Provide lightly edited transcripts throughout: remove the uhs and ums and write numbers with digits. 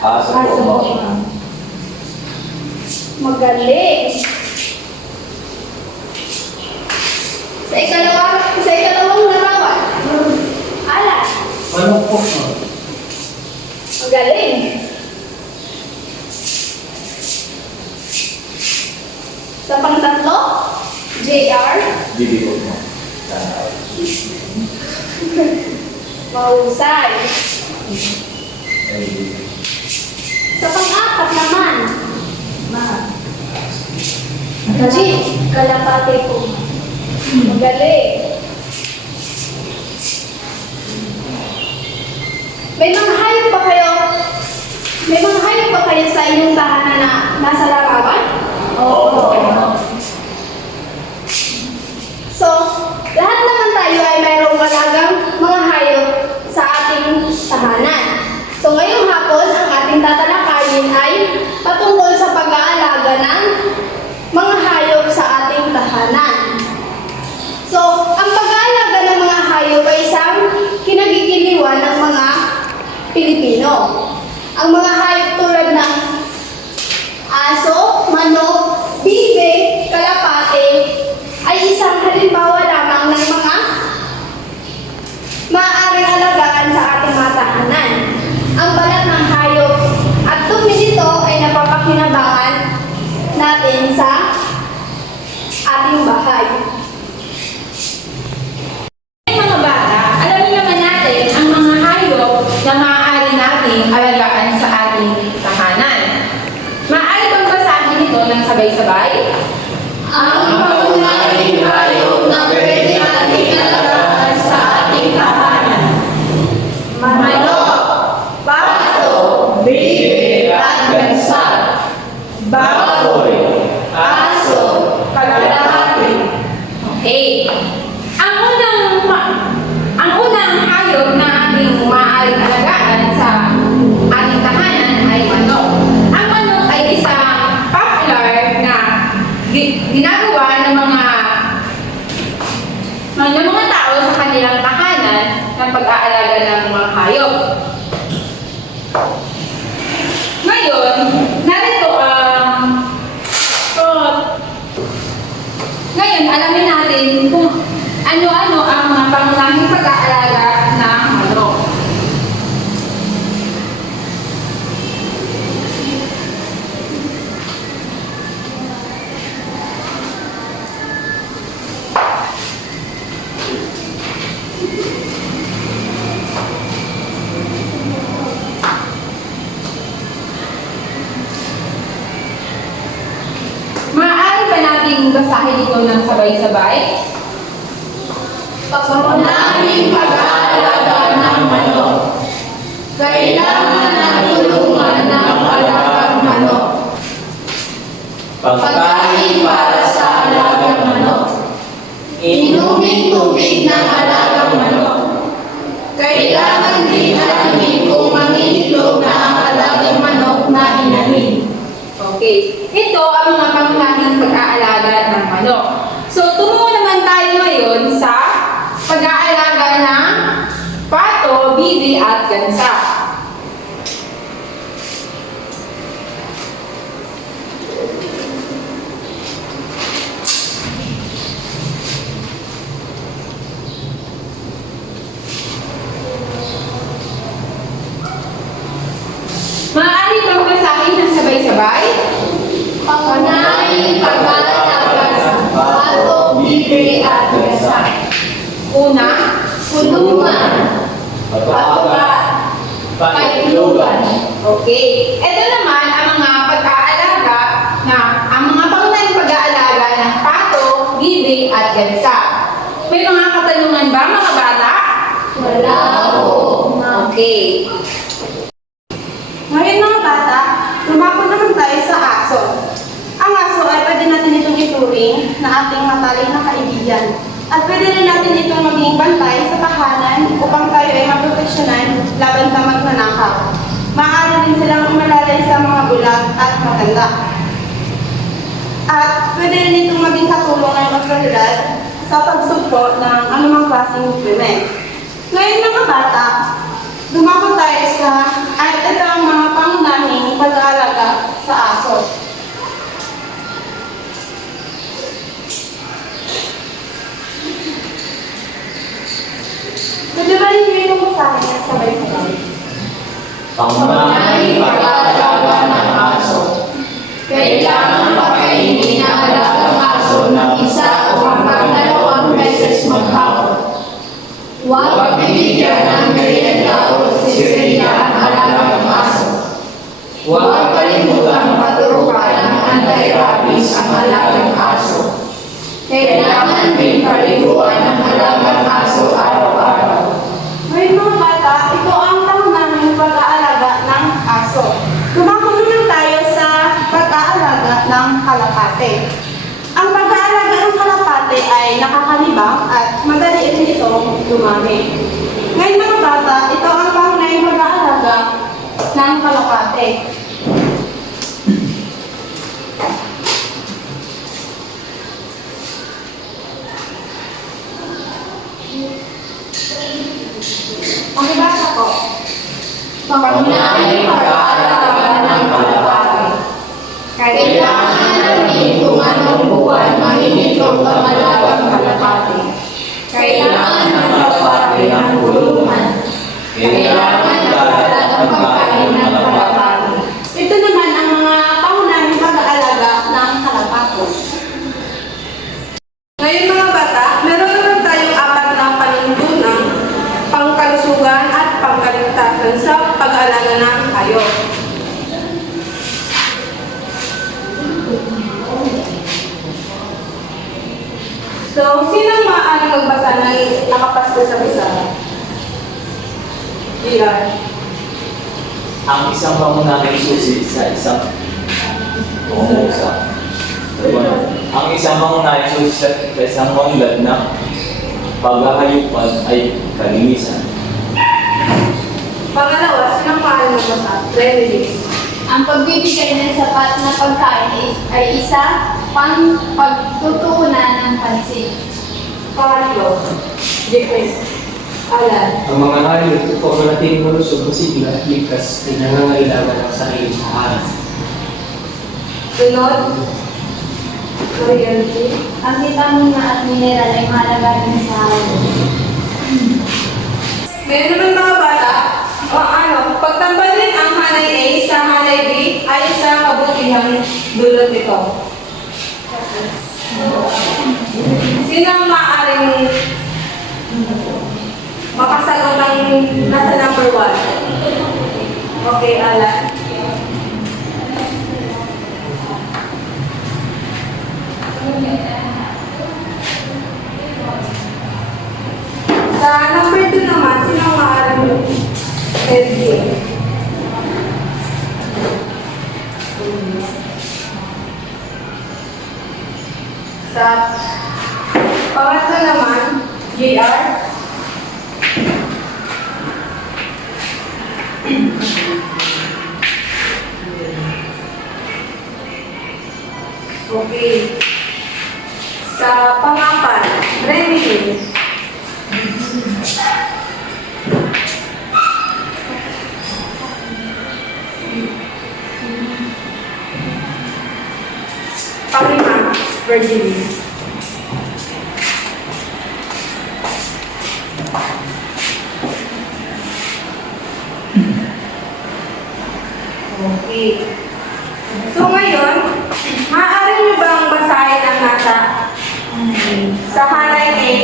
Aso po, ma'am. Magaling. Sa ikalawang larawan. Alan. Manok po, ma'am. Magaling. Sa pangtatlo, JR. Bibi po, ma'am. Mahusay. Ay, Sa pang-apat naman, Jeep. Kalapate po. Magaling. May mga hayop pa kayo? May mga hayop pa kayo sa inyong tahanan na nasa larawan? Oo. So, lahat naman tayo ay mayroong alagang mga hayop sa ating tahanan. So, ngayong hapon, ang ating tatalakayin ay patungkol sa pag-aalaga ng mga hayop sa ating tahanan. So, ang pag-aalaga ng mga hayop ay isang kinagigiliwan ng mga Pilipino. Ang mga hayop tulad ng aso, manok, bibe, kalapate ay isang halimbawa lamang ng mga maaaring alagaan sa ating mga tahanan. Ang balat ng hayop at dumi nito ay napapakinabangan natin sa ating bahay. Mga bata, alamin naman natin ang mga hayop na maaari nating alagaan sa ating tahanan. Maaari bang basahin ito ng sabay-sabay? Ang pangunahing hayop na pwede nating alagaan sa ating tahanan. Manok, pato, bibe, at gansa. Baboy, aso, kalapate. Okay. Ang unang hayop na ating maaaring alagaan sa ating tahanan ay manok. Ang manok ay isang popular na ginagawa ng mga tao sa kanilang tahanan ng pag-aalaga ng mga hayop. Ngayon, narito ngayon, alamin natin kung ano-ano ang mga pangunahing pag-aalaga ng manok. Maaari ba nating basahin ito ng sabay-sabay? Pangunahing pag-aalaga ng manok. Kailangan ng tulungan ng alagang manok. Pagkain para sa alagang manok. Inuming tubig ng alagang manok. Kailangan din alamin kung mangingitlog na ang alagang manok na inahin. Okay. Ito ang mga pangunahing pag-aalaga ng manok. So, tumungo naman tayo ngayon sa pag-aalaga ng pato, bibi, at gansa. Maaari bang basahin ng sabay-sabay? Pangunahing pag-aalaga sa pato, bibe, at gansa. Una, Kulungan, patukat, paitlugan. okay. Ito naman ang mga pag-aalaga ang mga pangunahing pag-aalaga ng pato, bibi, at gansa. May mga katanungan ba mga bata? Wala po. Okay. Ngayon mga bata, lumako naman tayo sa aso. Ang aso ay pwede natin itong ituring na ating matalik na kaibigan. At pwede rin natin itong maging bantay sa tahanan upang tayo ay maproteksyonan laban sa magnanakaw. Maaari din silang umalalay sa mga bulag at maganda. At pwede rin itong maging katulong ng otoridad sa pagsugpo ng anumang klaseng krimen. Ngayon mga bata, dumako tayo sa at ito ang mga pangunahing Pangunahing pag-aalaga ng aso. Kailangan pakainin ang alagang aso ng isa o hanggang 2 beses maghapon. Huwag bibigyan ng merienda o sisiriya ang alagang aso. Huwag kalimutang maturukan ng anti-rabies ang alagang aso. Kailangan din paliguan ang alagang aso araw-araw. Ngayon mga bata, ito ang pangunahing pag-aalaga ng aso. Dumako naman tayo sa pag-aalaga ng kalapate. Ang pag-aalaga ng kalapate ay nakakalibang at madali rin itong dumami. Ngayon mga bata, ito ang pangunahing pag-aalaga ng kalapate. Pakibasa ko. Pangunahing pag-aalaga ng kalapate. Kailangan namin kung anong buwan mahinitong ang alagang kalapate. Kailangan ng kalapate ng kulungan. Kailangan dalat ang pagkain ng kalapate. Ito naman ang mga pangunahing pag-aalaga ng kalapate. Ngayon mga bata, meron naman tayong 4 na panuntunan, pangkalusugan at pangkaligtasan sa pag-aalaga ng hayop. So, sino maaaring magbasa ng nakapasto sa bisa? Ilan? Ang isang pangunahing susi sa isang pangungusap. Ang isang pangunahing susi sa isang manglad na paghahayupan ay kalinisan. Pangalawa, sino maaaring magbasa? Remedies. Ang pagbibigay ng sapat na pagkain ay isa pang pagtutuunan ng pansin. Pangatlo, Jeffrey. Alan. Ang mga hayop upang manatiling malusog, masigla at ligtas ay nangangailangan ng sariling tahanan. Sunod, Marianti. Ang vitamina at mineral ay mahalaga rin sa hayop. Ngayon naman mga bata, pagtambalin ang hanay A sa hanay B ay sa kabutihang dulot ito. Sino ang maaaring makasagot ng nasa number 1? Okay, Alan. Sa number 2 naman, sino ang maaaring LG? Sa pangatlo naman, JR. Okay. Sa pang-apat, Remedy. Pang-lima, Virginia. Okay. So ngayon, maaari niyo bang basahin ang nasa sa hanay A,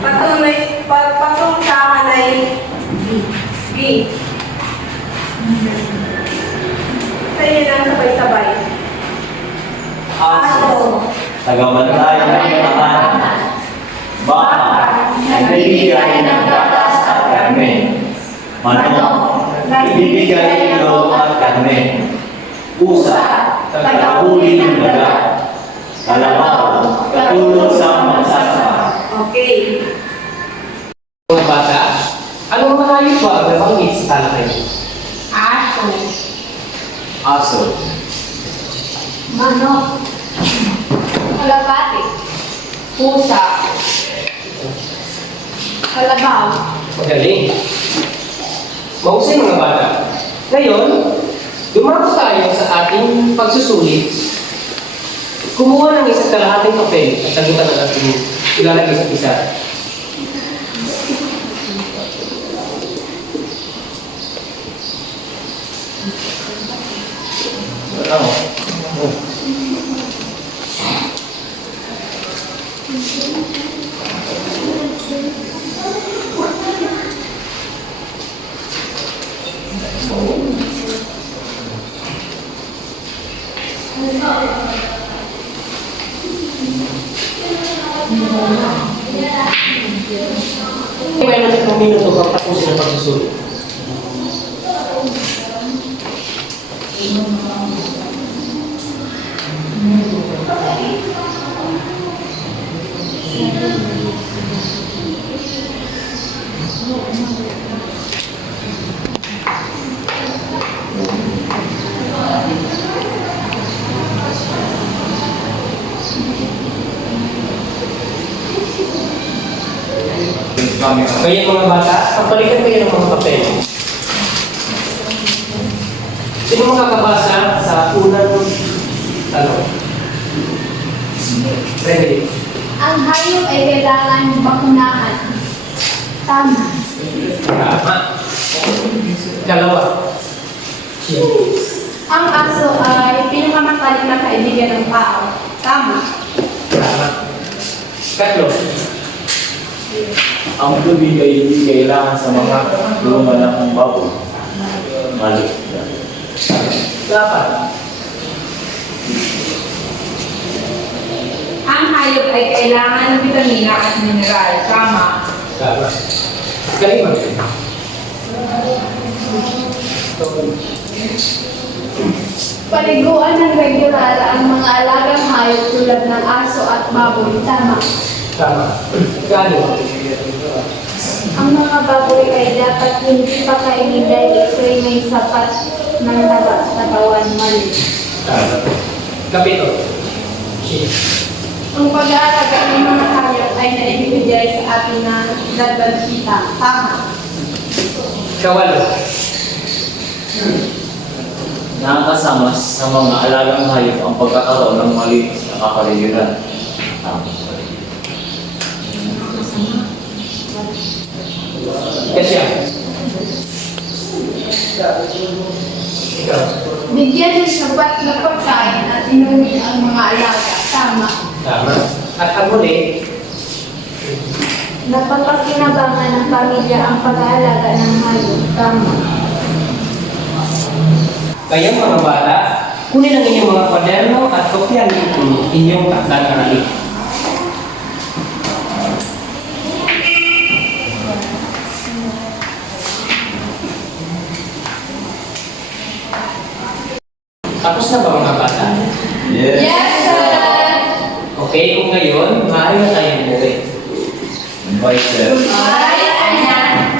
patung sa hanay B. Sa inyo lang sabay-sabay. Aso, tagabantay ng tahanan. Baka, nagbibigay ng gatas at karne. Manok, nagbibigay ilong at karne. Pusa, tagahuli ng daga. Kalabaw, katulong sa magsasama. Okay. Mga bata, anong mga hayop ba ang nabanggit sa talakay? Aso. Aso, Manok. Kalapate. Pusa. Kalabaw. Magaling. Mahusay mga bata. Ngayon, dumako tayo sa ating pagsusulit. Kumuha ng isa't kalahating papel at sagutan ang ating ilalagay sa isa. Wala mo. May naman 3 minuto kang tapusin ang pagsusulit. Kami. Kaya mga bata, pagpalikan kayo ng mga papel. Sino makakabasa sa unang tanong? Ready? Ang hayop ay kailangan bakunahan. Tama. Tama. Dalawa. Ang aso ay pinakamatalik na kaibigan ng tao. Tama. Tama. Tatlo. Ang tubig ay hindi kailangan sa mga lumalakang baboy. Mali. Dapat. Ang hayop ay kailangan ng vitamina at mineral. Tama. Tama. Galing mo. Paliguan ng regular ang mga alagang hayop tulad ng aso at baboy. Tama. Tama. Galing. Ang mga baboy ay dapat hindi pa kainin dahil ito'y may sapat ng taba sa katawan. Mali. Tama. Kapito. Ang pag-aalaga ng mga hayop ay naibibigay sa atin na dagdag kita. Tama. Kawalo. Nakakasama sa mga alagang hayop ang pagkakaroon ng malinis na kaparelyunan. Kasya. Ikaw. Bigyan ng sapat na pagkain at inumin ang mga alaga. Tama. Tama. At ang muli, Napapakinabangan ng pamilya ang pag-aalaga ng hayop. Tama. kayong mga bata, kunin ang inyong mga kwaderno at kopyahan inyong aklat aralin. Tapos na ba mga bata? Yes. sir! Okay, kung ngayon, maaari na tayong umuwi. Bye, sir. Ay, ayan.